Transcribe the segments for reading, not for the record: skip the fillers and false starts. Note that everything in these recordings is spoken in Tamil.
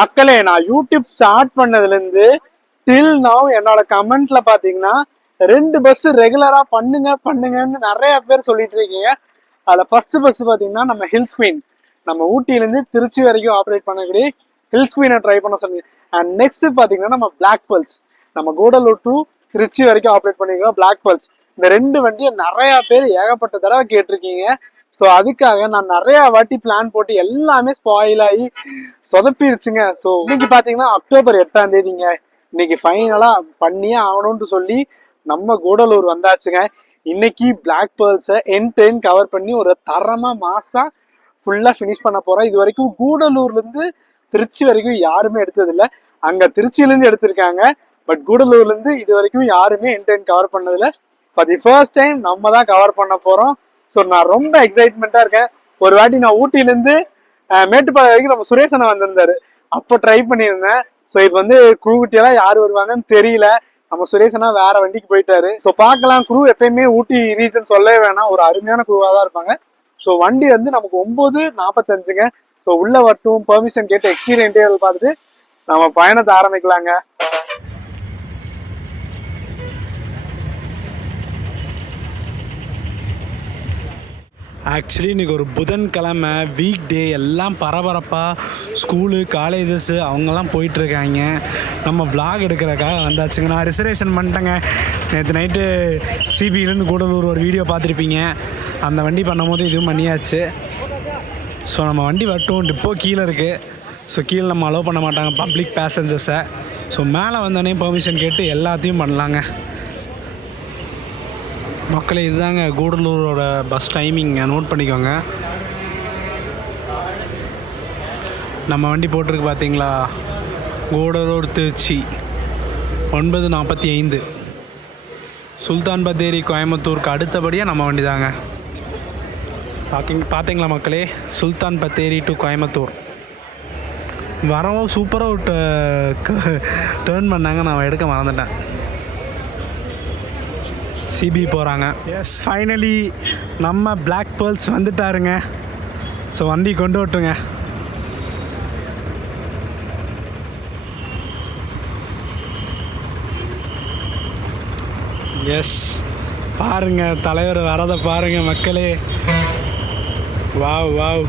மக்களே, நான் யூடியூப் ஸ்டார்ட் பண்ணதுல இருந்து டில் நவ் என்னோட கமெண்ட்ல பாத்தீங்கன்னா 2 பஸ் ரெகுலரா பண்ணுங்க பண்ணுங்கன்னு நிறைய பேர் சொல்லிட்டு இருக்கீங்க. அதுல ஃபர்ஸ்ட் பஸ் பாத்தீங்கன்னா நம்ம ஹில்ஸ் குவீன், நம்ம ஊட்டில இருந்து திருச்சி வரைக்கும் ஆப்ரேட் பண்ணக்கூடிய ஹில்ஸ் குவீனை ட்ரை பண்ண சொன்னீங்க. அண்ட் நெக்ஸ்ட் பாத்தீங்கன்னா நம்ம பிளாக் பல்ஸ், நம்ம கூடலூர் டு திருச்சி வரைக்கும் ஆப்ரேட் பண்ணிருக்கோம் பிளாக் பல்ஸ். இந்த 2 வண்டியை நிறைய பேர் ஏகப்பட்ட தடவை கேட்டிருக்கீங்க. ஸோ அதுக்காக நான் நிறைய வாட்டி பிளான் போட்டு எல்லாமே ஸ்பாயில் ஆகி சொதப்பிருச்சுங்க. ஸோ இன்னைக்கு பாத்தீங்கன்னா அக்டோபர் 8ஆம் தேதிங்க. இன்னைக்கு ஃபைனலா பண்ணியே ஆகணும்னு சொல்லி நம்ம கூடலூர் வந்தாச்சுங்க. இன்னைக்கு பிளாக் பேர்ல்ஸை என் டைம் கவர் பண்ணி ஒரு தரமா மாசா ஃபுல்லா ஃபினிஷ் பண்ண போறோம். இது வரைக்கும் கூடலூர்ல இருந்து திருச்சி வரைக்கும் யாருமே எடுத்தது இல்லை. அங்க திருச்சியில இருந்து எடுத்திருக்காங்க, பட் கூடலூர்ல இருந்து இது வரைக்கும் யாருமே என் டைம் கவர் பண்ணதில்ல. ஃபார் தி ஃபர்ஸ்ட் டைம் நம்ம தான் கவர் பண்ண போறோம். ஸோ நான் ரொம்ப எக்ஸைட்மெண்ட்டாக இருக்கேன். ஒரு வாட்டி நான் ஊட்டிலேருந்து மேட்டுப்பாளையம் வரைக்கும் நம்ம சுரேஷனை வந்திருந்தாரு, அப்போ ட்ரை பண்ணியிருந்தேன். ஸோ இப்போ வந்து குரூ குட்டியெல்லாம் யார் வருவாங்கன்னு தெரியல. நம்ம சுரேஷனா வேற வண்டிக்கு போயிட்டாரு. ஸோ பார்க்கலாம். குரூ எப்பயுமே ஊட்டி ரீசன் சொல்லவே வேணாம், ஒரு அருமையான குரூவாக தான் இருப்பாங்க. ஸோ வண்டி வந்து நமக்கு 9:45ங்க. ஸோ உள்ள வரட்டும், பெர்மிஷன் கேட்டு எக்ஸ்டீரியர் இன்டீரியர் பார்த்துட்டு நம்ம பயணத்தை ஆரம்பிக்கலாங்க. ஆக்சுவலி இன்றைக்கி ஒரு புதன்கிழமை வீக் டே, எல்லாம் பரபரப்பாக ஸ்கூலு காலேஜஸ்ஸு அவங்கெல்லாம் போயிட்டுருக்காங்க. நம்ம விளாக் எடுக்கிறக்காக வந்தாச்சுங்க. நான் ரிசர்வேஷன் பண்ணிட்டேங்க. நேற்று நைட்டு சிபியிலேருந்து கூடலூர் ஒரு வீடியோ பார்த்துருப்பீங்க, அந்த வண்டி பண்ணும்போது இதுவும் பண்ணியாச்சு. ஸோ நம்ம வண்டி வரட்டும். டிப்போ கீழே இருக்குது. ஸோ கீழே நம்ம அலோவ் பண்ண மாட்டாங்க பப்ளிக் பேசஞ்சர்ஸை. ஸோ மேலே வந்தோடனே பெர்மிஷன் கேட்டு எல்லாத்தையும் பண்ணலாங்க. மக்களே, இதுதாங்க கூடலூரோட பஸ் டைமிங், நோட் பண்ணிக்கோங்க. நம்ம வண்டி போட்டிருக்கு பார்த்தீங்களா, கூடலூர் திருச்சி 9:45. சுல்தான் பத்தேரி கோயம்புத்தூருக்கு அடுத்தபடியாக நம்ம வண்டி தாங்க. பார்த்தீங்களா மக்களே, சுல்தான் பத்தேரி டு கோயம்புத்தூர் வரவும் சூப்பராக ஒரு டேர்ன் பண்ணாங்க. நான் எடுக்க மறந்துட்டேன். சிபி போகிறாங்க. எஸ், ஃபைனலி நம்ம பிளாக் பேர்ல்ஸ் வந்துட்டாருங்க. ஸோ வண்டி கொண்டு வரட்டுங்க. எஸ், பாருங்க தலைவர் வரதை பாருங்க மக்களே. Wow wow.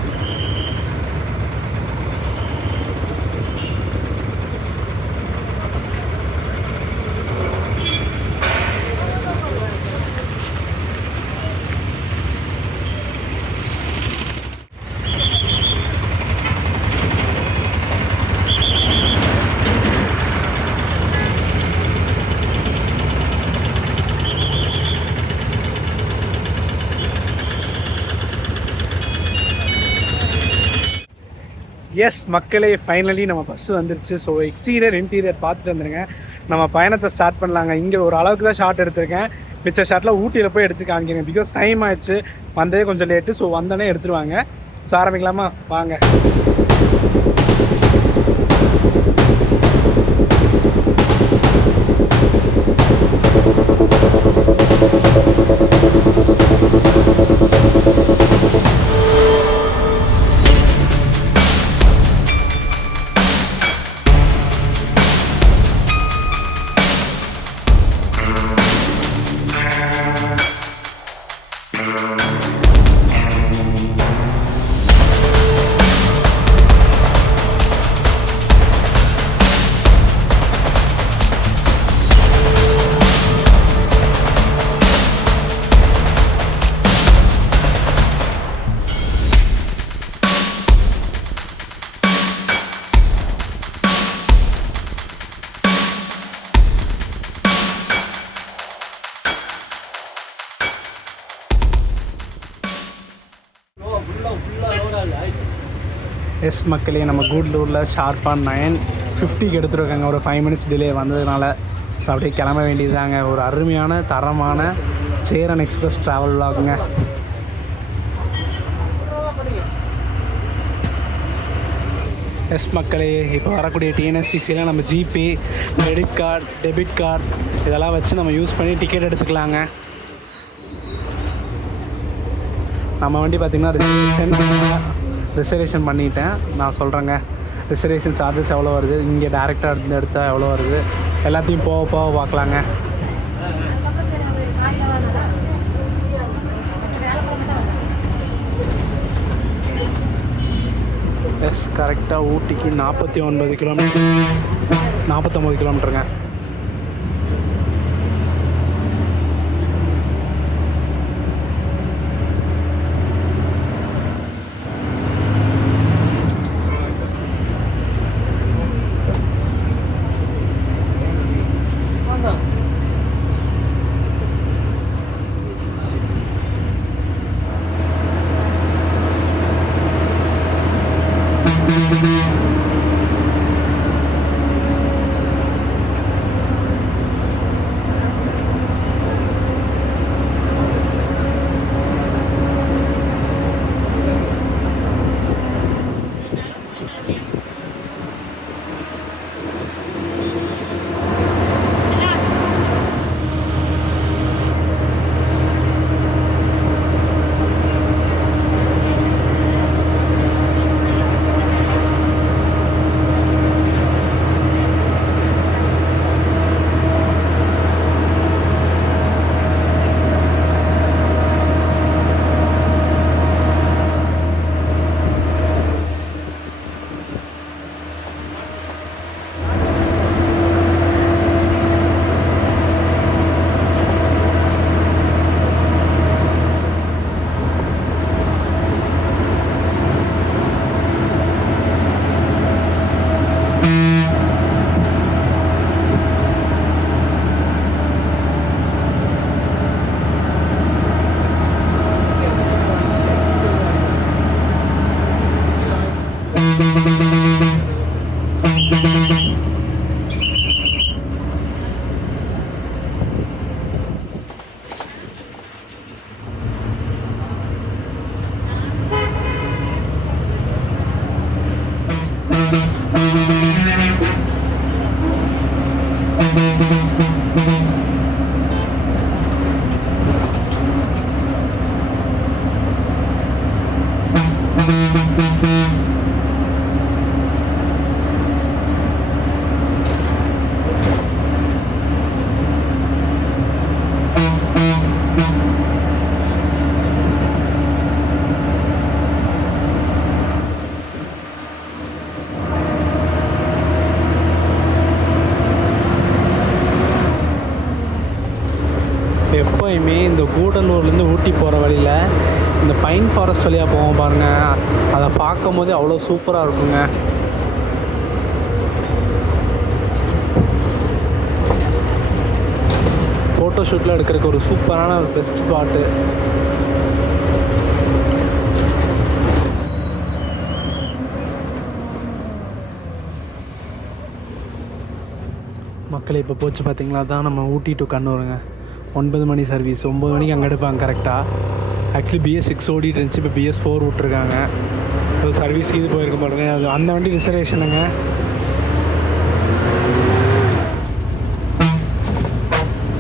எஸ் மக்களே, ஃபைனலி நம்ம பஸ்ஸு வந்துருச்சு. ஸோ எக்ஸ்டீரியர் இன்டீரியர் பார்த்துட்டு வந்துடுங்க. நம்ம பயணத்தை ஸ்டார்ட் பண்ணலாங்க. இங்கே ஒரு அளவுக்கு தான் ஷார்ட் எடுத்திருக்கேன். மிச்ச ஷார்ட்டில் ஊட்டியில் போய் எடுத்து காமிக்கிறேன். பிகாஸ் டைம் ஆயிடுச்சு, வந்ததே கொஞ்சம் லேட்டு. ஸோ வந்தோடனே எடுத்துருவாங்க. ஸோ ஆரம்பிக்கலாமா? வாங்க. எஸ் மக்களே, நம்ம கூடலூரில் ஷார்ப்பாக 9:50க்கு எடுத்துருக்காங்க. ஒரு 5 minutes டிலே வந்ததுனால ஸோ அப்படியே கிளம்ப வேண்டியதுதாங்க. ஒரு அருமையான தரமான சேரன் எக்ஸ்பிரஸ் ட்ராவல் விலாகுங்க. எஸ் மக்களே, இப்போ வரக்கூடிய டிஎன்எஸ்டிசியில் நம்ம GPay, credit card, debit card இதெல்லாம் வச்சு நம்ம யூஸ் பண்ணி டிக்கெட் எடுத்துக்கலாங்க. நம்ம வண்டி பார்த்திங்கன்னா ரிசர்வேஷன் பண்ணிட்டேன். நான் சொல்கிறேங்க, ரிசர்வேஷன் சார்ஜஸ் எவ்வளோ வருது, இங்கே டேரெக்டாக இருந்து எடுத்தால் எவ்வளோ வருது, எல்லாத்தையும் போக போக பார்க்கலாங்க. எஸ், கரெக்டாக ஊட்டிக்கு 49 கிலோமீட்டர், 49 கிலோமீட்டருங்க. எப்போயுமே இந்த கூடலூர்லேருந்து ஊட்டி போகிற வழியில் இந்த பைன் ஃபாரஸ்ட் வழியாக போவோம் பாருங்கள், அதை பார்க்கும் போதே அவ்வளோ சூப்பராக இருக்குங்க. ஃபோட்டோ ஷூட்டில் எடுக்கிறதுக்கு ஒரு சூப்பரான ஒரு பெஸ்ட் ஸ்பாட்டு. மக்களை இப்போ போச்சு பார்த்தீங்களா, தான் நம்ம ஊட்டி டு கண்ணூருங்க. 9 மணி சர்வீஸ், 9 மணிக்கு அங்கே எடுப்பாங்க கரெக்டாக. ஆக்சுவலி BS6 ஓடிட்டு இருந்துச்சு, இப்போ BS4 விட்ருக்காங்க. இப்போ சர்வீஸ்க்கு இது போயிருக்க பாருங்க, அது அந்த வண்டி ரிசர்வேஷனுங்க.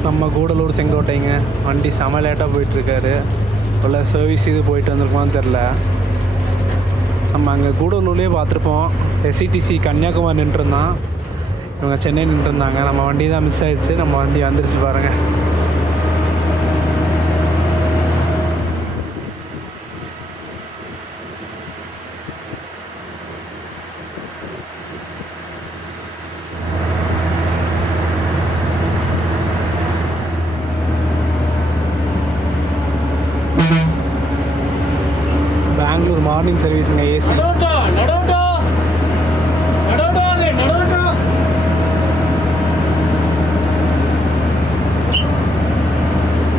நம்ம கூடலூர் செங்கோட்டைங்க, வண்டி செம லேட்டாக போயிட்டுருக்காரு. உள்ள சர்வீஸ் இது போயிட்டு வந்திருக்கோன்னு தெரில. நம்ம அங்கே கூடலூர்லேயே பார்த்துருப்போம், SCTC கன்னியாகுமரி நின்றுருந்தான், இவங்க சென்னை நின்றுருந்தாங்க. நம்ம வண்டி தான் மிஸ் ஆகிடுச்சு, நம்ம வண்டி வந்துருச்சு பாருங்கள். பெங்களூர் மார்னிங் சர்வீஸுங்க, ஏசி.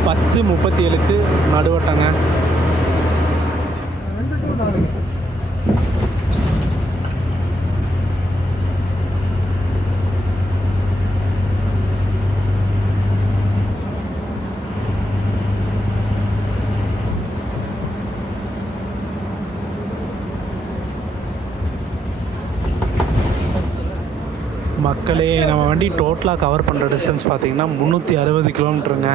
10:37க்கு நடுவட்டங்க. மக்களே, நம்ம வண்டி டோட்டலாக கவர் பண்ணுற டிஸ்டன்ஸ் பார்த்தீங்கன்னா 360 கிலோமீட்டருங்க.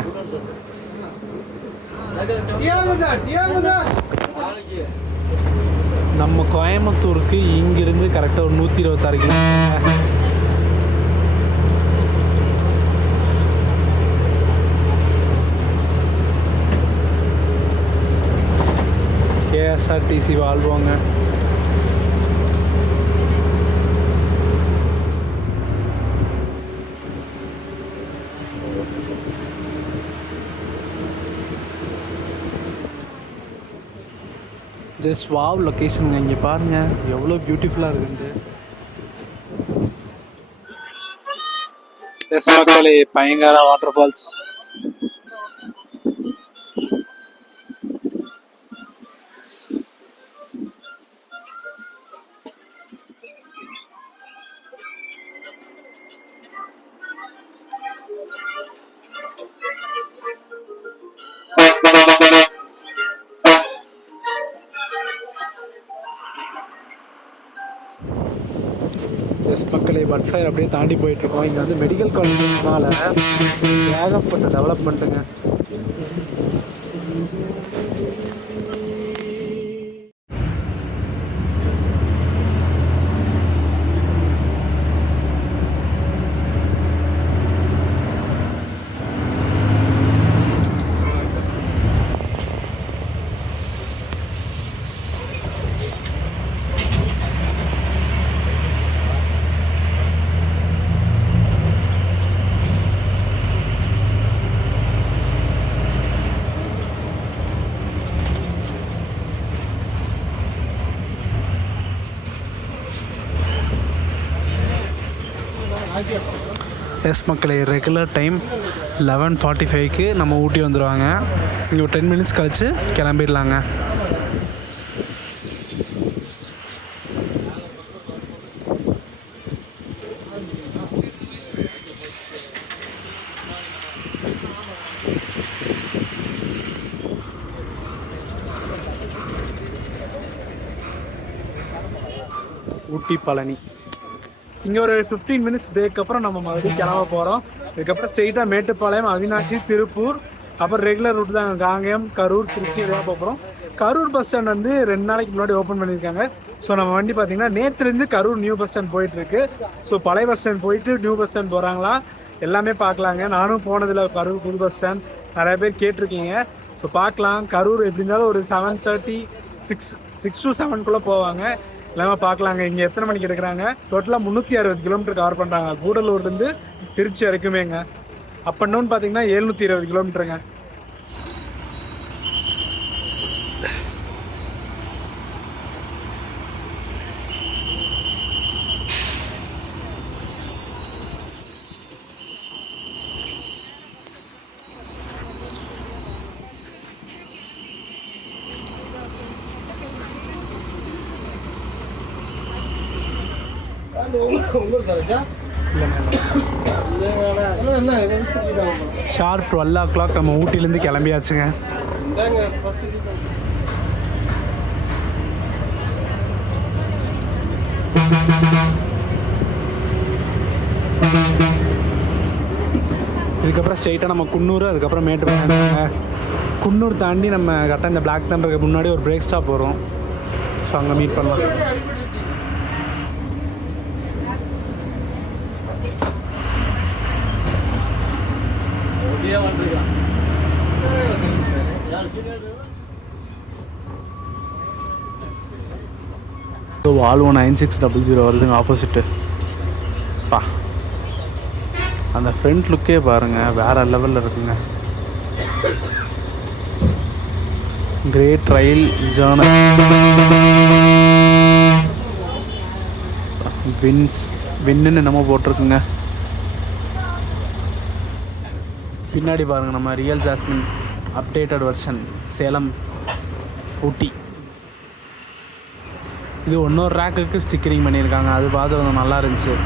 நம்ம கோயம்புத்தூருக்கு இங்கிருந்து கரெக்டாக ஒரு 126 கிலோமீட்டர். கேஎஸ்ஆர்டிசி வாழ்வாங்க. ஜஸ்ட் வாவ் லொக்கேஷனுங்க. இங்கே பாருங்கள் எவ்வளோ பியூட்டிஃபுல்லாக இருக்குன்ட்டு. மக்களே பயங்கர வாட்டர் ஃபால்ஸ். மக்களே பட்ஃபயர் அப்படியே தாண்டி போயிட்டுருக்கோம். இங்கே வந்து மெடிக்கல் காலேஜ்னால ஏகப்பட்ட டெவலப்மெண்ட்டுங்க. எஸ் மக்களே, ரெகுலர் டைம் 11:45க்கு நம்ம ஊட்டி வந்துடுவாங்க. இங்கே ஒரு 10 மினிட்ஸ் கழித்து கிளம்பிடலாங்க. ஊட்டி பழனி இங்கே ஒரு 15 மினிட்ஸ் பிரேக் அப்புறம் நம்ம மறுபடியும் கிளம்ப போகிறோம். இதுக்கப்புறம் ஸ்ட்ரெயிட்டாக மேட்டுப்பாளையம், அவினாசி, திருப்பூர், அப்புறம் ரெகுலர் ரூட் தான் காங்கேயம், கரூர், திருச்சி இதெல்லாம் போகிறோம். கரூர் பஸ் ஸ்டாண்ட் வந்து 2 நாளைக்கு முன்னாடி ஓப்பன் பண்ணியிருக்காங்க. ஸோ நம்ம வண்டி பார்த்திங்கன்னா நேற்றுலேருந்து கரூர் நியூ பஸ் ஸ்டாண்ட் போயிட்டுருக்கு. ஸோ பழைய பஸ் ஸ்டாண்ட் போயிட்டு நியூ பஸ் ஸ்டாண்ட் போகிறாங்களா எல்லாமே பார்க்கலாங்க. நானும் போனதில் கரூர் புது பஸ் ஸ்டாண்ட் நிறைய பேர் கேட்டிருக்கீங்க. ஸோ பார்க்கலாம். கரூர் எப்படி இருந்தாலும் ஒரு 7:30 6 to 7 போவாங்க. எல்லாமே பார்க்கலாங்க. இங்கே எத்தனை மணிக்கு எடுக்கிறாங்க? டோட்டலாக 360 கிலோமீட்டர் கவர் பண்ணுறாங்க. கூடலூர்லேருந்து திருச்சி வரைக்குமேங்க. அப் அண்ட் டவுன் பார்த்தீங்கன்னா 720 கிலோமீட்டருங்க. ஷார்ப் 12 o'clock நம்ம ஊட்டிலேருந்து கிளம்பியாச்சுங்க. இதுக்கப்புறம் ஸ்ட்ரெயிட்டாக நம்ம குன்னூர், அதுக்கப்புறம் மேட்டுப்பாளையம். குன்னூர் தாண்டி நம்ம கரெக்டாக இந்த பிளாக் தண்டருக்கு முன்னாடி ஒரு பிரேக் ஸ்டாப் வரும். ஸோ அங்கே மீட் பண்ணலாம். வால்வோ 9600 வருதுங்க ஆப்போசிட்டு. பா அந்த ஃப்ரண்ட் லுக்கே பாருங்கள், வேறு லெவலில் இருக்குங்க. கிரேட் ரயில் ஜேர்னல் வின்னு என்னமோ போட்டிருக்குங்க. பின்னாடி பாருங்கள் நம்ம real jasmine updated version Salem Ooty. இது இன்னொரு ரேக்குக்கு ஸ்டிக்கரிங் பண்ணியிருக்காங்க. அது பார்த்து நல்லா இருந்துச்சு.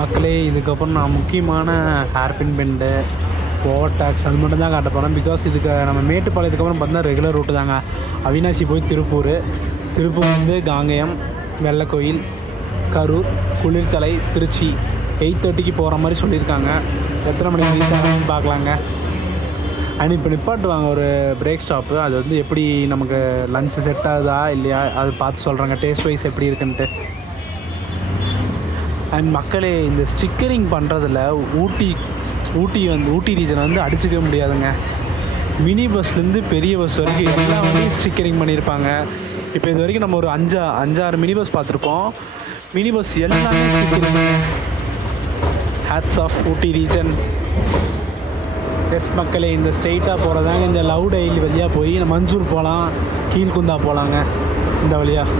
மக்களே, இதுக்கப்புறம் நான் முக்கியமான ஹேர்பின் பெண்டு, ஓவர் டேக்ஸ் அது மட்டும் தான் காட்ட போகிறேன். பிகாஸ் இதுக்கு நம்ம மேட்டுப்பாளையத்துக்கு அப்புறம் பார்த்தா ரெகுலர் ரூட்டு தாங்க. அவினாசி போய் திருப்பூர், திருப்பூர் வந்து காங்கயம், வெள்ளக்கோயில், கரூர், குளிர்தலை, திருச்சி 8:30க்கு போகிற மாதிரி சொல்லியிருக்காங்க. எத்தனை மணிக்கு ரீச் ஆகணும்னு பார்க்கலாங்க. அண்ட் இப்போ நிப்பாட்டுவாங்க ஒரு பிரேக் ஸ்டாப்பு. அது வந்து எப்படி நமக்கு லஞ்சு செட் ஆகுதா இல்லையா அது பார்த்து சொல்கிறாங்க, டேஸ்ட் வைஸ் எப்படி இருக்குன்ட்டு. அண்ட் மக்களே, இந்த ஸ்டிக்கரிங் பண்ணுறதில் ஊட்டி ரீஜனை வந்து அடிச்சுக்க முடியாதுங்க. மினி பஸ்லேருந்து பெரிய பஸ் வரைக்கும் எல்லா வண்டியும் ஸ்டிக்கரிங் பண்ணியிருப்பாங்க. இப்போ இது வரைக்கும் நம்ம ஒரு 5-6 மினி பஸ் பார்த்துருப்போம். மினி பஸ் எல்லாமே ஸ்டிக்கரிங். ஹேட்ஸ் ஆஃப் ஊட்டி ரீஜன். எஸ் மக்களே, இந்த ஸ்ட்ரெயிட்டாக போகிறதாங்க இந்த லவ் டெயில் வழியாக போய் நம்ம மஞ்சூர் போகலாம், கீழ்குந்தா போகலாங்க. இந்த வழியாக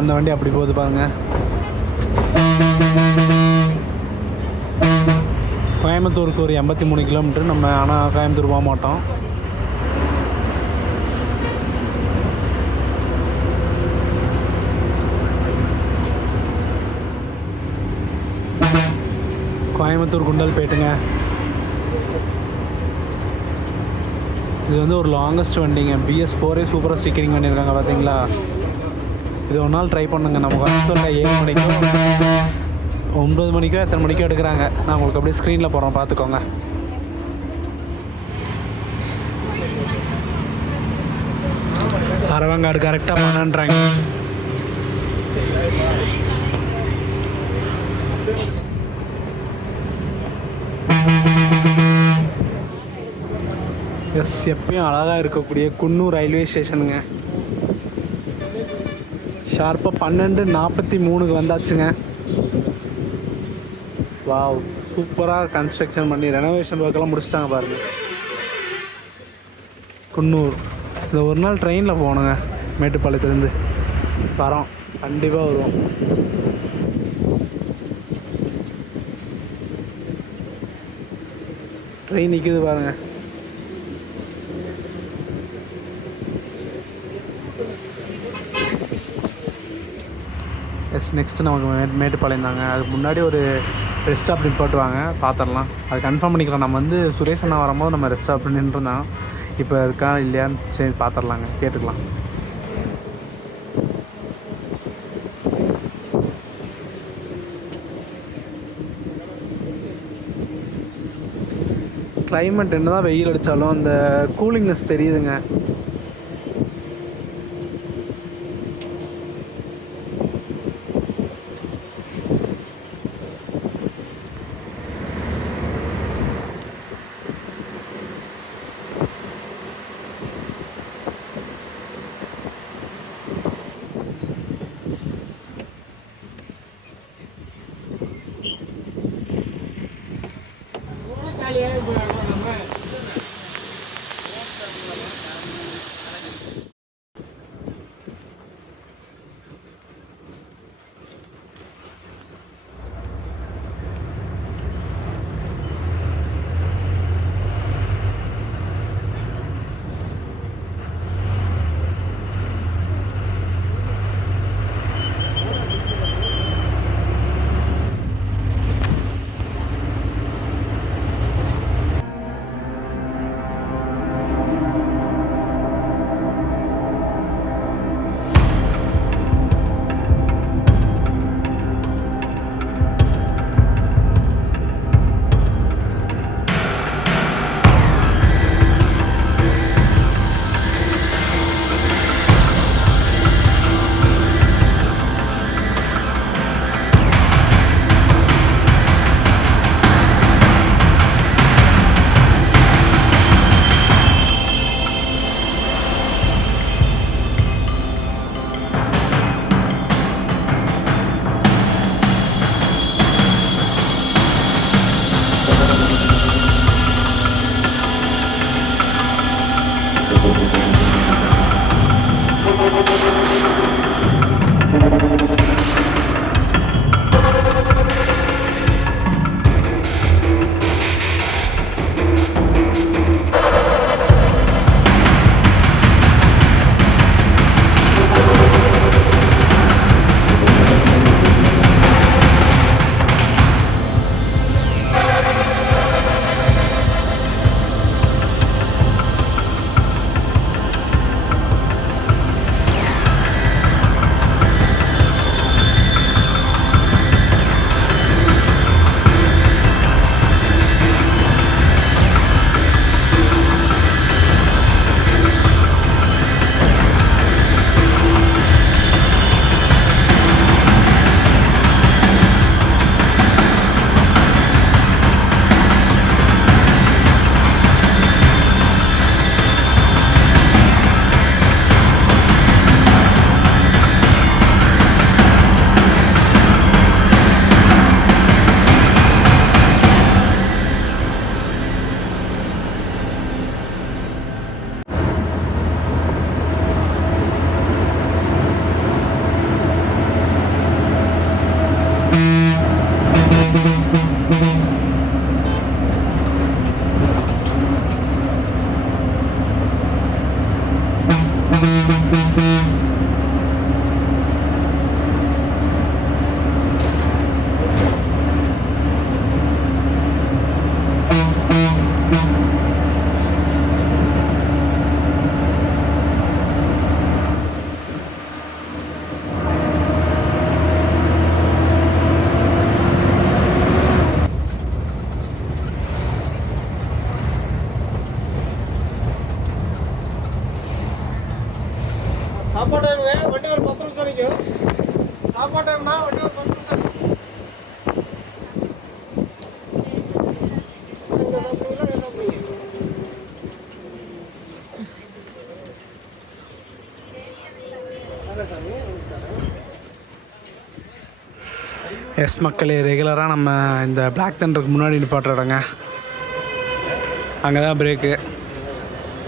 அந்த வண்டி அப்படி போகுது பாருங்கள். கோயம்புத்தூருக்கு ஒரு 83 கிலோமீட்டர் நம்ம, ஆனால் கோயம்புத்தூர் போக மாட்டோம். கோயம்புத்தூர் குண்டல்பேட்டுங்க. இது வந்து ஒரு லாங்கஸ்ட் வண்டிங்க. BS4 சூப்பராக ஸ்டிக்கரிங் பண்ணியிருக்காங்க பார்த்தீங்களா. இது ஒரு நாள் ட்ரை பண்ணுங்க. நம்ம கோயம்புத்தூரில் 7 மணிக்கோ 9 மணிக்கோ எத்தனை மணிக்கோ எடுக்கிறாங்க. நான் உங்களுக்கு அப்படியே ஸ்க்ரீனில் போகிறோம், பார்த்துக்கோங்க. அரவங்காடு கரெக்டாக பண்ணன்றாங்க. எஸ், எப்பயும் அழகாக இருக்கக்கூடிய குன்னூர் ரயில்வே ஸ்டேஷனுங்க. ஷார்ப்பாக 12:43க்கு வந்தாச்சுங்க. வாவ், சூப்பராக கன்ஸ்ட்ரக்ஷன் பண்ணி ரெனோவேஷன் ஒர்க்கெல்லாம் முடிச்சிட்டாங்க பாருங்கள். குன்னூர் இந்த ஒரு நாள் ட்ரெயினில் போகணுங்க. மேட்டுப்பாளையத்துலேருந்து வரோம், கண்டிப்பாக வருவோம். ட்ரெயின் நிற்கிது பாருங்கள். எஸ், நெக்ஸ்ட்டு நமக்கு மேட்டுப்பாளையம் தாங்க. அதுக்கு முன்னாடி ஒரு ரெஸ்ட் ஸ்டாப் நிப்பாட்டுவாங்க, பார்த்துடலாம். அது கன்ஃபார்ம் பண்ணிக்கலாம். நம்ம வந்து சுரேஷ் அண்ணா வரும்போது நம்ம ரெஸ்ட் ஸ்டாப் நின்றுருந்தோம். இப்போ இருக்கா இல்லையான்னு சரி பார்த்துடலாங்க, கேட்டுக்கலாம். கிளைமேட் என்ன தான் வெயில் அடித்தாலும் அந்த கூலிங்னஸ் தெரியுதுங்க. சாப்பாடு டைம் வண்டி ஒரு 10 நிமிஷம் நிற்கும். சாப்பாடு டைம்னா வண்டி ஒரு 10 நிமிஷம் நிற்கும். எஸ் மக்களே, ரெகுலராக நம்ம இந்த பிளாக் தண்டருக்கு முன்னாடி நிப்பாட்டுற இடங்க, அங்கே தான் பிரேக்கு.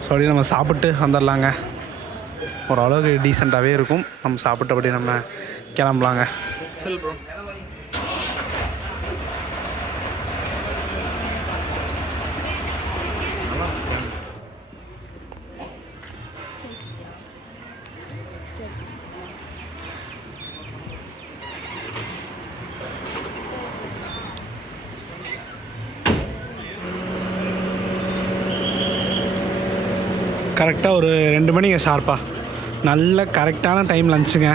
சொல்லி நம்ம சாப்பிட்டு வந்துடலாங்க. ஓரளவுக்கு டீசெண்டாகவே இருக்கும். நம்ம சாப்பிட்டபடி நம்ம கிளம்பலாங்க. கரெக்டாக ஒரு 2 மணிங்க ஷார்ப்பாக. நல்ல கரெக்டான டைம் லஞ்சுங்க.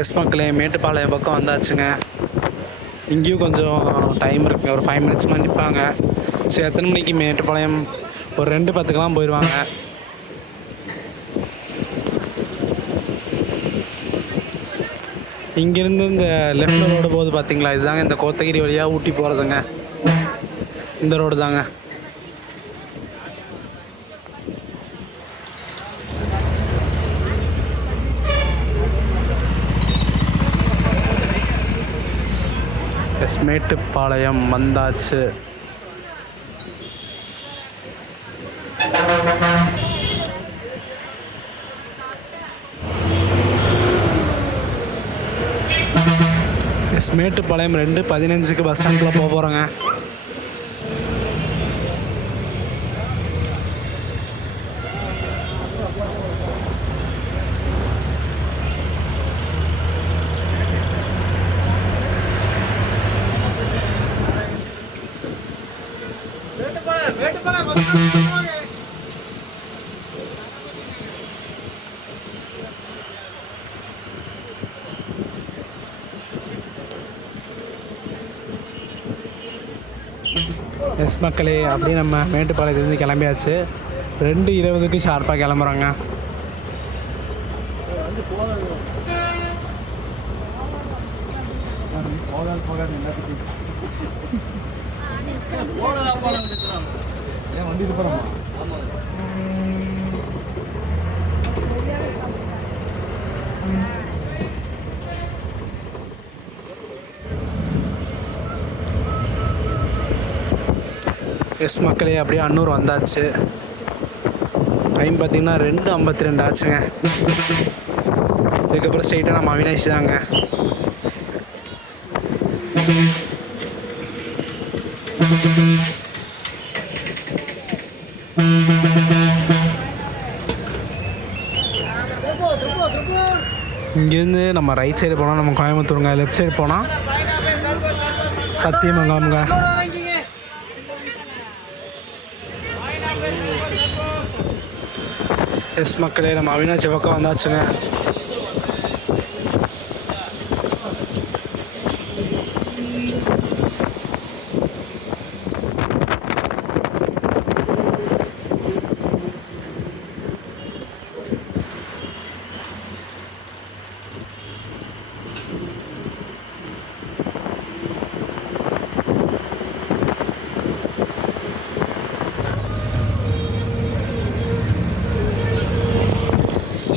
எஸ் மக்களே, மேட்டுப்பாளையம் பக்கம் வந்தாச்சுங்க. இங்கேயும் கொஞ்சம் டைம் இருக்குது. ஒரு 5 மினிட்ஸ் மாதிரி நிற்பாங்க. ஸோ எத்தனை மணிக்கு மேட்டுப்பாளையம்? ஒரு 2:10க்கெலாம் போயிடுவாங்க. இங்கேருந்து இந்த லெஃப்ட் ரோடு போகுது பார்த்தீங்களா, இதுதாங்க இந்த கோத்தகிரி வழியாக ஊட்டி போகிறதுங்க. இந்த ரோடு தாங்க. மேட்டுப்பாளையம் வந்தாச்சு. மேட்டுப்பாளையம் 2:15க்கு பஸ் ஸ்டாண்டில் போக போகிறோங்க. எஸ் மக்களே, அப்படியே நம்ம மேட்டுப்பாளையத்துலேருந்து கிளம்பியாச்சு. 2:20க்கு ஷார்ப்பாக கிளம்புறோங்க. எஸ் மக்களே, அப்படியே அன்னூர் வந்தாச்சு. டைம் பார்த்திங்கன்னா 2:52 ஆச்சுங்க. இதுக்கப்புறம் ஸ்ட்ரைட்டாக நம்ம அவினாஷி தாங்க. இங்கேருந்து நம்ம ரைட் சைடு போனால் நம்ம கோயம்புத்தூருங்க, லெஃப்ட் சைடு போனால் சத்தியமங்கலம்ங்க. எஸ் மக்களே, நம்ம அவினாசி பக்கம் வந்தாச்சுங்க.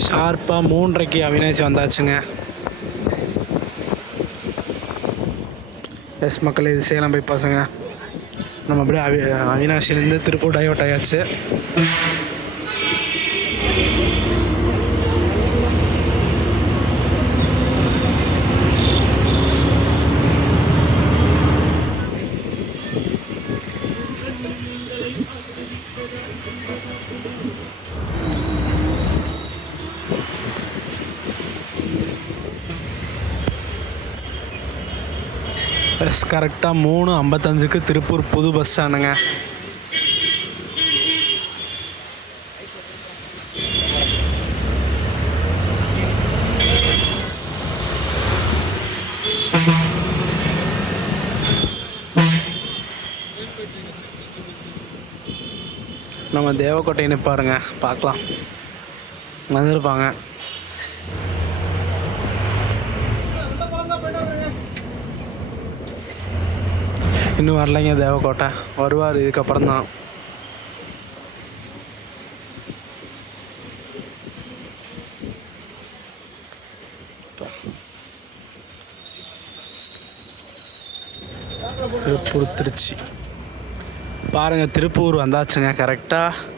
ஷார்ப்பாக 3:30 அவினாசி வந்தாச்சுங்க. எஸ் மக்கள், இது சேலம் பைபாஸுங்க. நம்ம அப்படியே அவினாசிலேருந்து திருப்பூர் டைவர்ட் ஆயாச்சு. எஸ் கரெக்டாக 3:55க்கு திருப்பூர் புது பஸ் ஸ்டாண்டுங்க. நம்ம தேவக்கோட்டை நிற்பாருங்க, பார்க்கலாம். வந்திருப்பாங்க. இன்னும் வரலைங்க தேவக்கோட்டை, வருவார் இதுக்கப்புறம் தான். திருப்பூர் திருச்சி பாருங்கள், திருப்பூர் வந்தாச்சுங்க. கரெக்டாக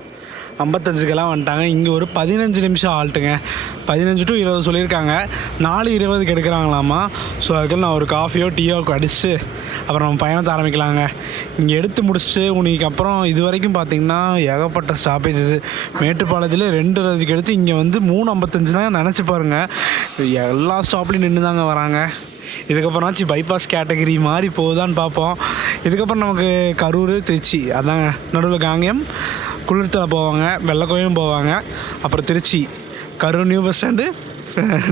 55க்கெல்லாம் வந்துட்டாங்க. இங்கே ஒரு 15 நிமிஷம் ஆல்ட்டுங்க. 15 to 20 சொல்லியிருக்காங்க. 4:20க்கு எடுக்கிறாங்களாமா. ஸோ அதுக்கு நான் ஒரு காஃபியோ டீயோ அடிச்சுட்டு அப்புறம் நம்ம பயணத்தை ஆரம்பிக்கலாங்க. இங்கே எடுத்து முடிச்சுட்டு உனக்கு அப்புறம் இது வரைக்கும் பார்த்திங்கன்னா ஏகப்பட்ட ஸ்டாப்பேஜஸ். மேட்டுப்பாளையத்தில் 2:20க்கு எடுத்து இங்கே வந்து 3:55னா நினச்சி பாருங்கள். எல்லா ஸ்டாப்லேயும் நின்று தாங்க வராங்க. இதுக்கப்புறம்னாச்சு பைபாஸ் கேட்டகரி மாதிரி போகுதான்னு பார்ப்போம். இதுக்கப்புறம் நமக்கு கரூர் திருச்சி அதாங்க. நடுவில் காங்கேயம் குளிர்த்தலை போவாங்க, வெள்ளக்கோயிலும் போவாங்க. அப்புறம் Trichy Karur new bus stand,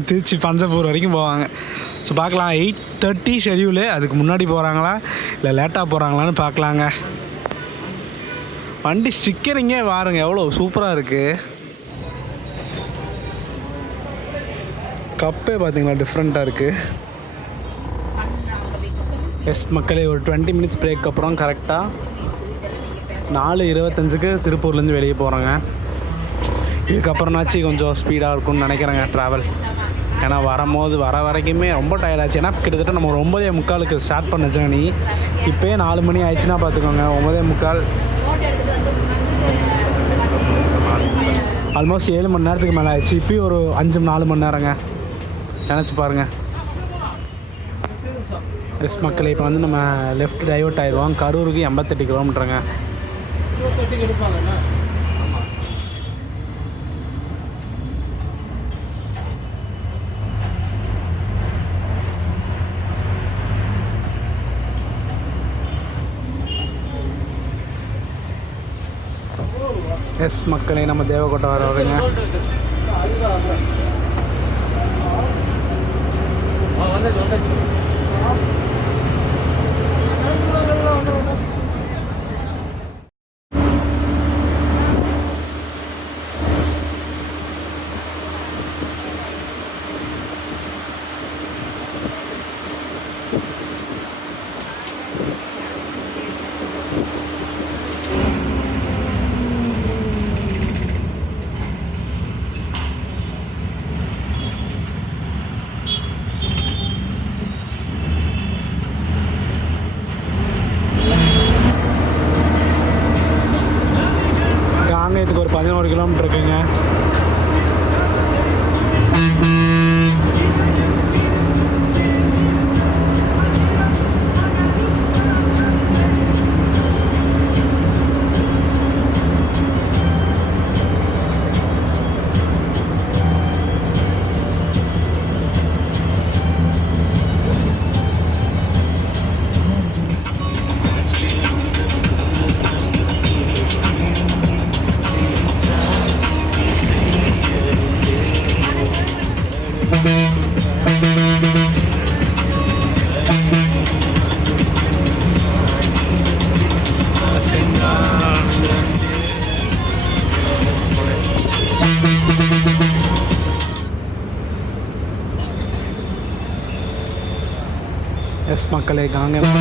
Trichy Panjappur வரைக்கும் போவாங்க. ஸோ பார்க்கலாம் 8:30 ஷெடியூலு. அதுக்கு முன்னாடி போகிறாங்களா இல்லை லேட்டாக போகிறாங்களான்னு பார்க்கலாங்க. வண்டி ஸ்டிக்கரிங்கே பாருங்க எவ்வளோ சூப்பராக இருக்குது. கப்பே பார்த்தீங்களா டிஃப்ரெண்ட்டாக இருக்குது. எஸ் மக்களே, ஒரு 20 மினிட்ஸ் பிரேக் அப்புறம் கரெக்டாக 4:25க்கு திருப்பூர்லேருந்து வெளியே போகிறோங்க. இதுக்கப்புறம்னாச்சு கொஞ்சம் ஸ்பீடாக இருக்கும்னு நினைக்கிறேங்க ட்ராவல். ஏன்னா வர வரைக்குமே ரொம்ப டயர்டாச்சு. ஏன்னா கிட்டத்தட்ட நம்ம ஒரு 9:45க்கு ஸ்டார்ட் பண்ண ஜேர்னி. இப்போயே 4 மணி ஆயிடுச்சுன்னா பார்த்துக்கோங்க. 9:45 ஆல்மோஸ்ட் 7 மணி நேரத்துக்கு மேலே ஆயிடுச்சு. இப்போயும் ஒரு 4 மணி நேரங்க, நினச்சி பாருங்கள். எஸ் மக்களே, இப்போ வந்து நம்ம லெஃப்ட் டைவர்ட் ஆயிடுவோம். கரூருக்கு 88 கிலோமீட்டருங்க. எஸ் மக்களே, நம்ம தேவக்கோட்டை வரங்க. காங்கேயத்துக்கு ஒரு 11 கிலோமீட்டர் இருக்குங்க. எஸ் மக்களே, காங்கேயம்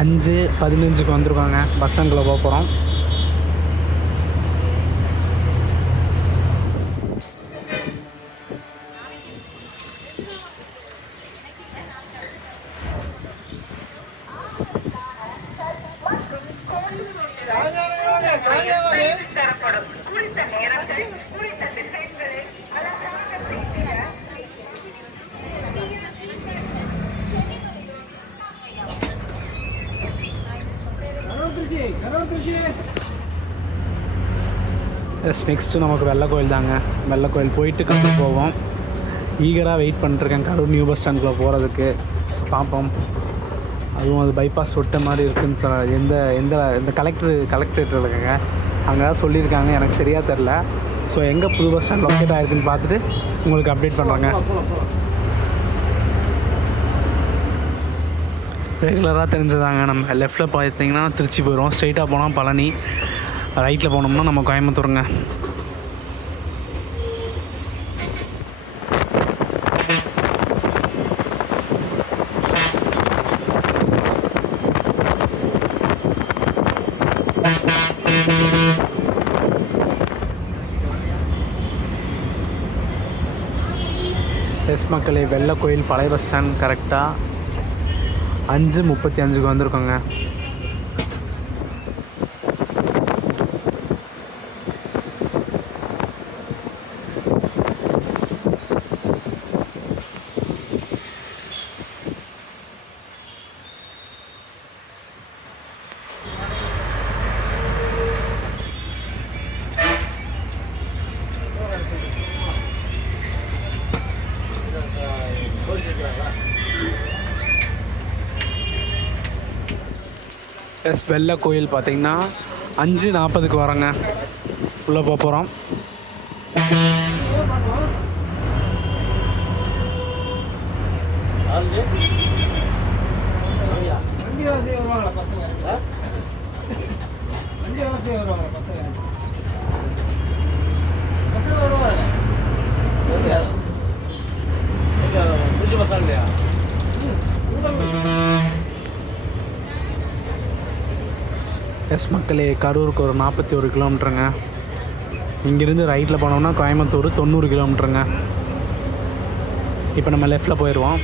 5:15க்கு வந்திருக்காங்க. பஸ் ஸ்டாண்டில் போக போகிறோம். எஸ், நெக்ஸ்ட்டு நமக்கு வெள்ளை கோயில் தாங்க. வெள்ளை கோயில் போயிட்டு கரூர் போவோம். ஈகராக வெயிட் பண்ணிட்டுருக்கேன் கரூர் நியூ பஸ் ஸ்டாண்டுக்குள்ளே போகிறதுக்கு. பார்ப்போம். அதுவும் அது பைபாஸ் விட்ட மாதிரி இருக்குன்னு எந்த எந்த இந்த கலெக்டரேட் இருக்குங்க, அங்கே தான் சொல்லியிருக்காங்க. எனக்கு சரியாக தெரில. ஸோ எங்கே புது பஸ் ஸ்டாண்ட் லொக்கேட் ஆகிருக்குன்னு பார்த்துட்டு உங்களுக்கு அப்டேட் பண்ணுறாங்க. ரெகுலராக தெரிஞ்சதாங்க. நம்ம லெஃப்ட்டில் பார்த்தீங்கன்னா திருச்சி போயிடுவோம். ஸ்ட்ரைட்டாக போனால் பழனி, ரைட்டில் போனோம்னா நம்ம கோயம்புத்தூருங்க. எஸ் மக்களே, வெள்ளை கோயில் பழைய பஸ் ஸ்டாண்ட் கரெக்டாக 5:35 வந்திருக்கோங்க. எஸ், வெள்ளை கோயில் பார்த்திங்கன்னா 5:40 வரோங்க. உள்ளே போக போகிறோம். எஸ் மக்களே, கரூருக்கு ஒரு 41 கிலோமீட்டருங்க. இங்கேருந்து ரைட்டில் போனோம்னா கோயம்புத்தூர் 90 கிலோமீட்டருங்க. இப்போ நம்ம லெஃப்டில் போயிடுவோம்.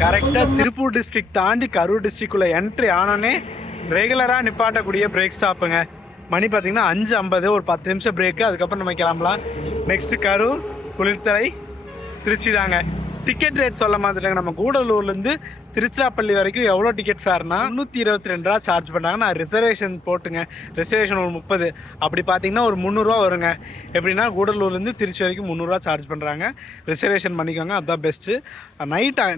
கரெக்டாக திருப்பூர் டிஸ்ட்ரிக்ட் தாண்டி கரூர் டிஸ்ட்ரிக்டுள்ளே என்ட்ரி ஆனோடனே ரெகுலராக நிப்பாட்டக்கூடிய பிரேக் ஸ்டாப்புங்க. மணி பார்த்திங்கன்னா 5:50, ஒரு 10 நிமிஷம் பிரேக்கு. அதுக்கப்புறம் நம்ம கிளம்பலாம். நெக்ஸ்ட்டு கரூர், குளிர்த்தலை, திருச்சி தாங்க. டிக்கெட் ரேட் சொல்ல மாட்டேங்க. நம்ம கூடலூர்லேருந்து திருச்சிராப்பள்ளி வரைக்கும் எவ்வளோ டிக்கெட் ஃபேர்னா 322 ரூபா சார்ஜ் பண்ணுறாங்க. நான் ரிசர்வேஷன் போட்டுங்க. ரிசர்வேஷன் ஒரு 30, அப்படி பார்த்தீங்கன்னா ஒரு 300 வருங்க. எப்படின்னா கூடலூர்லேருந்து திருச்சி வரைக்கும் 300 சார்ஜ் பண்ணுறாங்க. ரிசர்வேஷன் பண்ணிக்கோங்க, அதுதான் பெஸ்ட்டு.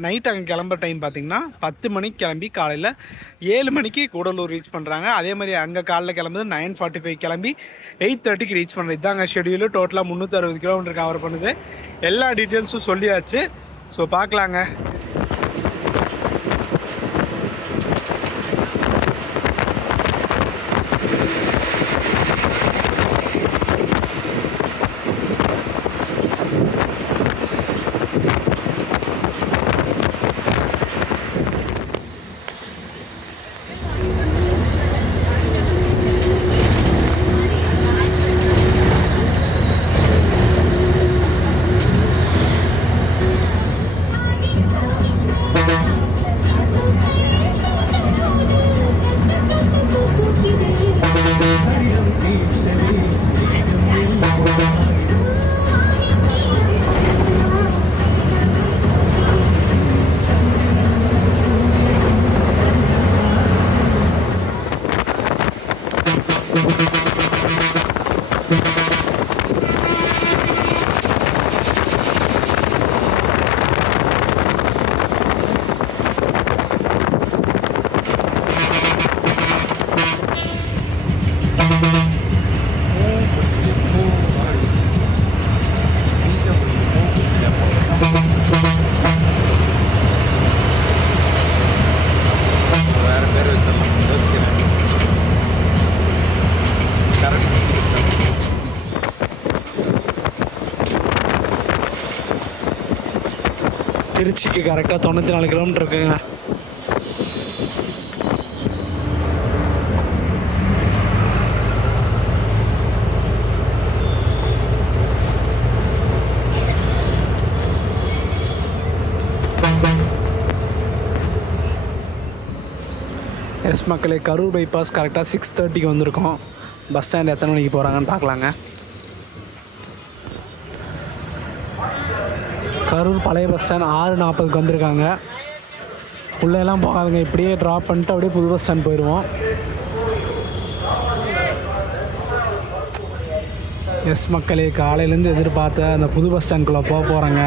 நைட் அங்கே கிளம்புற டைம் பார்த்திங்கன்னா 10 மணிக்கு கிளம்பி காலையில் 7 மணிக்கு கூடலூர் ரீச் பண்ணுறாங்க. அதே மாதிரி அங்கே காலையில் கிளம்புது 9:45 கிளம்பி 8:30க்கு ரீச் பண்ணுறது. இதாங்க ஷெடியூலு. டோட்டலாக 360 கிலோமீட்டர் கவர் பண்ணுது. எல்லா டீட்டெயில்ஸும் சொல்லியாச்சு. ஸோ பார்க்கலாங்க. திருச்சிக்கு கரெக்டாக 94 கிலோமீட்டர் இருக்குங்க. எஸ் மக்களே, கரூர் பைபாஸ் கரெக்டாக 6:30க்கு வந்திருக்கோம். பஸ் ஸ்டாண்ட் எத்தனை மணிக்கு போகிறாங்கன்னு பார்க்கலாங்க. கரூர் பழைய பஸ் ஸ்டாண்ட் 6:40க்கு வந்திருக்காங்க. உள்ளேலாம் போகாதுங்க, இப்படியே ட்ராப் பண்ணிட்டு அப்படியே புது பஸ் ஸ்டாண்ட் போயிடுவோம். எஸ் மக்களே, காலையிலேருந்து எதிர்பார்த்த அந்த புது பஸ் ஸ்டாண்ட்குள்ளே போகிறாங்க.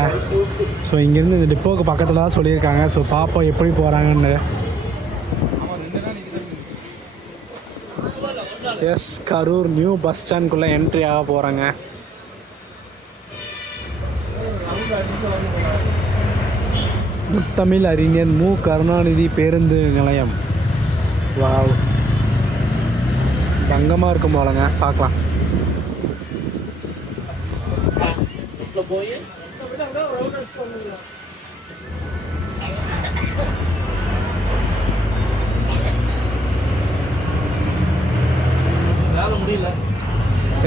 ஸோ இங்கேருந்து இந்த டிப்போவுக்கு பக்கத்தில் தான் சொல்லியிருக்காங்க. ஸோ பார்ப்போம் எப்படி போகிறாங்கன்னு. எஸ், கரூர் நியூ பஸ் ஸ்டாண்ட்குள்ளே என்ட்ரி ஆக போகிறாங்க. முத்தமிழ் அறிஞர் மு கருணாநிதி பேருந்து நிலையம். வாவ், தங்கமாக இருக்கும் போலங்க, பார்க்கலாம்.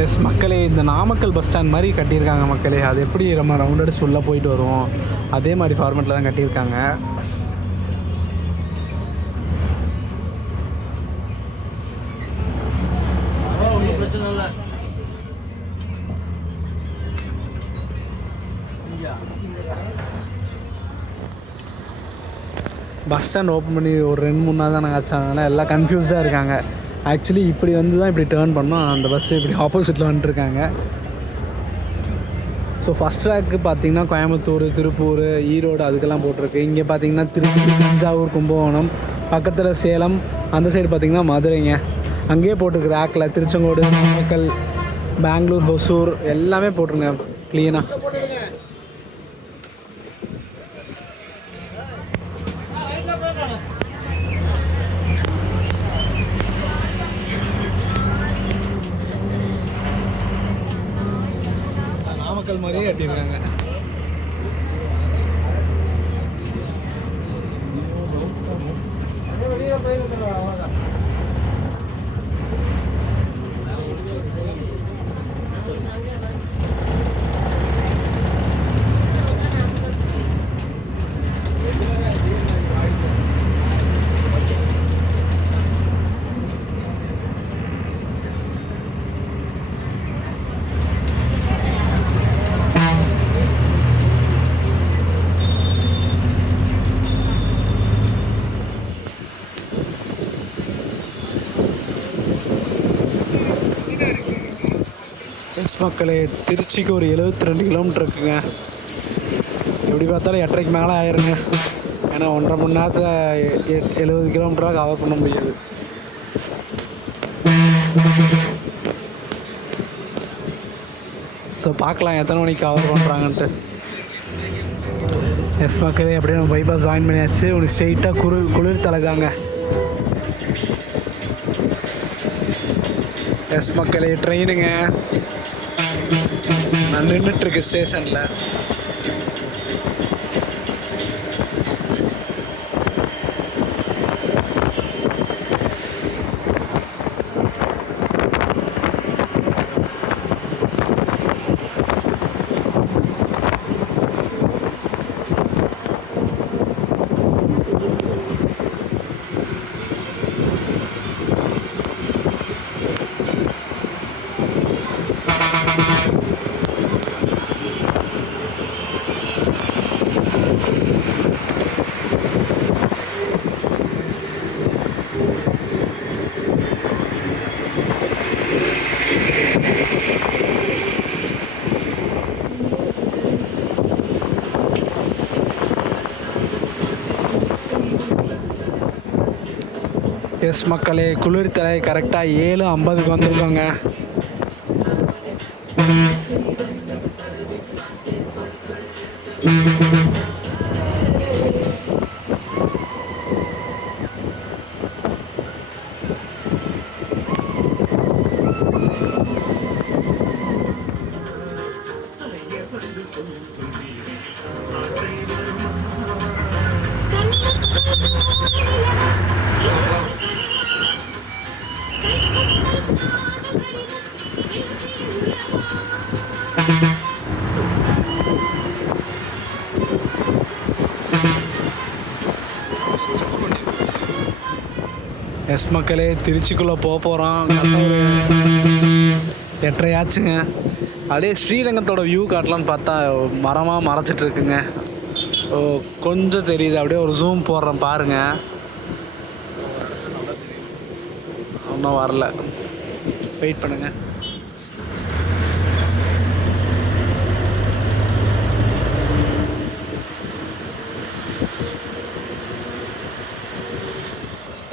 எஸ் மக்களே, இந்த நாமக்கல் பஸ் ஸ்டாண்ட் மாதிரி கட்டியிருக்காங்க மக்களே. அது எப்படி நம்ம ரவுண்ட் அடிச்சு உள்ளே போயிட்டு வருவோம், அதே மாதிரி ஃபார்மேட்டில் தான் கட்டியிருக்காங்க. பஸ் ஸ்டாண்ட் ஓப்பன் பண்ணி ஒரு 2-3 நாள் தான் ஆச்சு. அதனால் எல்லாம் கன்ஃபியூஸ்டாக இருக்காங்க. ஆக்சுவலி இப்படி வந்து தான் இப்படி டேர்ன் பண்ணோம். அந்த பஸ்ஸு இப்படி ஆப்போசிட்டில் வந்துட்டுருக்காங்க. ஸோ ஃபஸ்ட் ட்ராக்கு பார்த்திங்கன்னா கோயம்புத்தூர், திருப்பூர், ஈரோடு அதுக்கெல்லாம் போட்டிருக்கு. இங்கே பார்த்திங்கன்னா திருச்சி, தஞ்சாவூர், கும்பகோணம், பக்கத்தில் சேலம், அந்த சைடு பார்த்திங்கன்னா மதுரைங்க. அங்கேயே போட்டிருக்கு ரேக்கில் திருச்செங்கோடு, நாமக்கல், பெங்களூர், ஹொசூர் எல்லாமே போட்டிருங்க க்ளீனாக. நாமக்கல் மாதிரியே கட்டியிருக்காங்க. எஸ் மக்களே, திருச்சிக்கு ஒரு 72 கிலோமீட்டர் இருக்குங்க. எப்படி பார்த்தாலும் 8:30க்கு மேலே ஆயிருங்க. ஏன்னா 1.5 மணி நேரத்தில் 70 கிலோமீட்டராக கவர் பண்ண முடியாது. ஸோ பார்க்கலாம் எத்தனை மணிக்கு கவர் பண்ணுறாங்கன்ட்டு. எஸ் மக்களே, அப்படியே நம்ம பைபாஸ் ஜாயின் பண்ணியாச்சு. உனக்கு ஸ்ட்ரெயிட்டாக குளிர் தலைதாங்க. எஸ் மக்களே, ட்ரெயினுங்க நான் நின்றுட்டுருக்கு ஸ்டேஷனில். எஸ் மக்களே, குளிர்தலை கரெக்டாக 7:50க்கு வந்துருக்கோங்க. எஸ் மக்களே, திருச்சிக்குள்ளே போகிறோம். 8:30 ஆச்சுங்க. அப்படியே ஸ்ரீரங்கத்தோட வியூ காட்டலான்னு பார்த்தா மரமாக மறைச்சிட்டு இருக்குங்க. ஓ, கொஞ்சம் தெரியுது. அப்படியே ஒரு ஜூம் போடுறேன் பாருங்கள். ஒன்றும் வரல, வெயிட் பண்ணுங்கள்.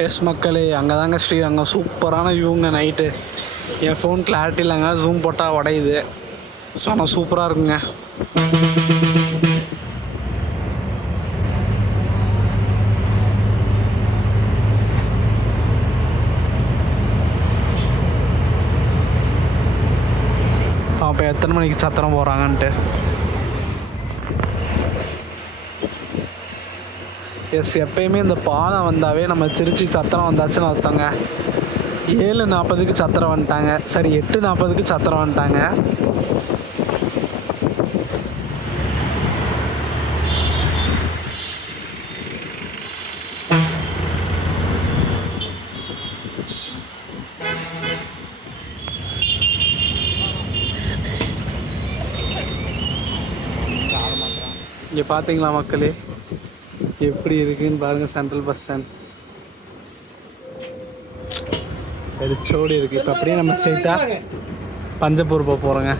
எஸ் மக்களே, அங்கே தாங்க ஸ்ரீரங்கம். சூப்பரான வியூங்க. நைட்டு என் ஃபோன் கிளாரிட்டி இல்லைங்க, ஜூம் போட்டால் உடையுது. ஸோ ஆனால் சூப்பராக இருக்குங்க. அப்போ எத்தனை மணிக்கு சத்திரம் போகிறாங்கன்ட்டு. எஸ், எப்பயுமே இந்த பாலம் வந்தாவே நம்ம திருச்சி சத்திரம் வந்தாச்சுன்னு அர்த்தங்க. 7:40க்கு சத்திரம் வந்துட்டாங்க. சரி, 8:40க்கு சத்திரம் வந்துட்டாங்க. இங்கே பார்த்தீங்களா மக்களே, எப்படி இருக்குன்னு பாருங்கள். சென்ட்ரல் பஸ் ஸ்டாண்ட் வெறிச்சோடி இருக்குது. இப்போ அப்படியே நம்ம ஸ்ட்ரெயிட்டாக பஞ்சப்பூர் போக போகிறோங்க.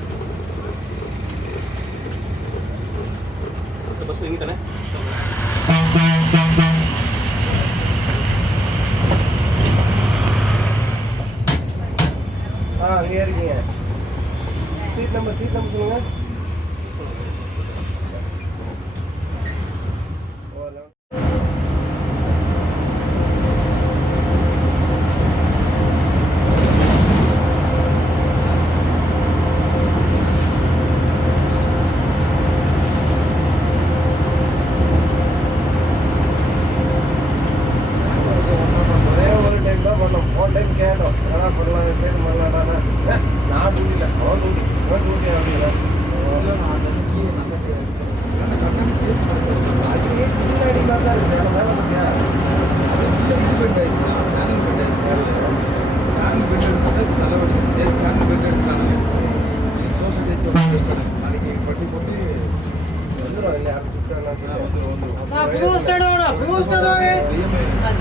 இருக்கீங்க. சீட் நம்பர் சொல்லுங்க.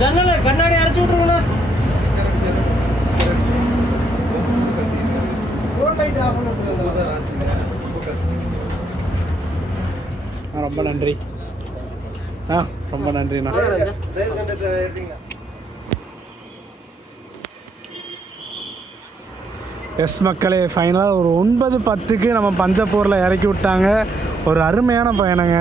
ஜன்னல கண்ணாடி அடைச்சு விட்டுருங்கண்ணா. ரொம்ப நன்றி. ரொம்ப நன்றிண்ணா. எஸ் மக்களே, ஃபைனலாக ஒரு 9:10க்கு நம்ம பஞ்சப்பூரில் இறக்கி விட்டாங்க. ஒரு அருமையான பயணங்க.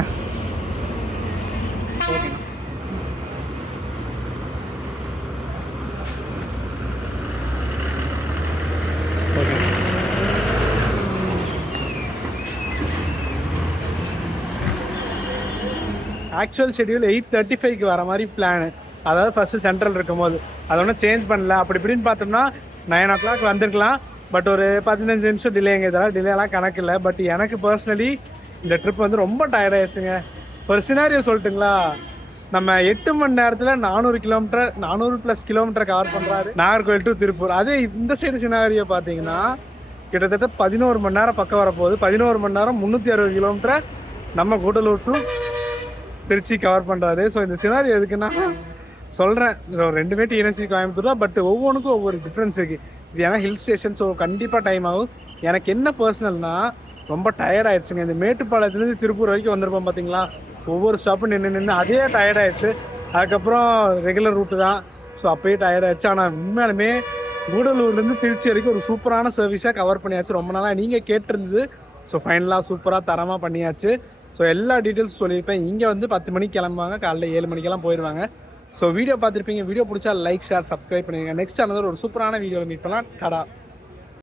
ஆக்சுவல் ஷெட்யூல் 8:35க்கு வர மாதிரி பிளானு. அதாவது ஃபஸ்ட்டு சென்ட்ரல் இருக்கும் போது அதை ஒன்றும் சேஞ்ச் பண்ணல. அப்படி இப்படின்னு பார்த்தோம்னா 9 o'clock வந்திருக்கலாம். பட் ஒரு 15 நிமிஷம் டிலேங்க. இதெல்லாம் டிலேலாம் கணக்கு இல்லை. பட் எனக்கு பர்சனலி இந்த ட்ரிப் வந்து ரொம்ப டயர்டாகிடுச்சுங்க. ஒரு சினாரியோ சொல்லட்டுங்களா? நம்ம 8 மணி நேரத்தில் 400+ கிலோமீட்டர் கவர் பண்ணுறாரு, நாகர்கோவில் டு திருப்பூர். அதே இந்த சைடு சினாரியோ பார்த்தீங்கன்னா கிட்டத்தட்ட 11 மணி நேரம் பக்கம் வரப்போகுது. 11 மணி நேரம் 360 கிலோமீட்டரை நம்ம கூடலூர் டு திருச்சி கவர் பண்ணுறாரு. ஸோ இந்த சினாரியோ எதுக்குன்னா சொல்கிறேன். ஸோ ரெண்டுமே டிஎன்எஸ்சி கோயம்புத்தூர் தான். பட் ஒவ்வொன்றுக்கும் ஒவ்வொரு டிஃப்ரென்ஸ் இருக்குது. இது ஏன்னா ஹில் ஸ்டேஷன். ஸோ கண்டிப்பாக டைம் ஆகும். எனக்கு என்ன பர்சனல்னால் ரொம்ப டயர்ட் ஆகிடுச்சுங்க. இந்த மேட்டுப்பாளையத்துலேருந்து திருப்பூர் வரைக்கும் வந்திருப்போம் பார்த்தீங்களா, ஒவ்வொரு ஸ்டாப்பும் நின்று அதே டயர்ட் ஆகிடுச்சு. அதுக்கப்புறம் ரெகுலர் ரூட்டு தான். ஸோ அப்போயே டயர்ட் ஆகிடுச்சு. ஆனால் உண்மையாலுமே கூடலூர்லேருந்து திருச்சி வரைக்கும் ஒரு சூப்பரான சர்வீஸாக கவர் பண்ணியாச்சு. ரொம்ப நாளாக நீங்கள் கேட்டிருந்தது. ஸோ ஃபைனலாக சூப்பராக தரமாக பண்ணியாச்சு. ஸோ எல்லா டீட்டெயில்ஸ் சொல்லியிருப்பேன். இங்கே வந்து 10 மணிக்கு கிளம்புவாங்க, காலைல 7 மணிக்கெல்லாம் போயிடுவாங்க. ஸோ வீடியோ பார்த்துருப்பீங்க. வீடியோ பிடிச்சா லைக், ஷேர், சப்ஸ்கிரைப் பண்ணுங்க. நெக்ஸ்ட் another ஒரு சூப்பரான வீடியோவில் மீட் பண்ணலாம். டடா.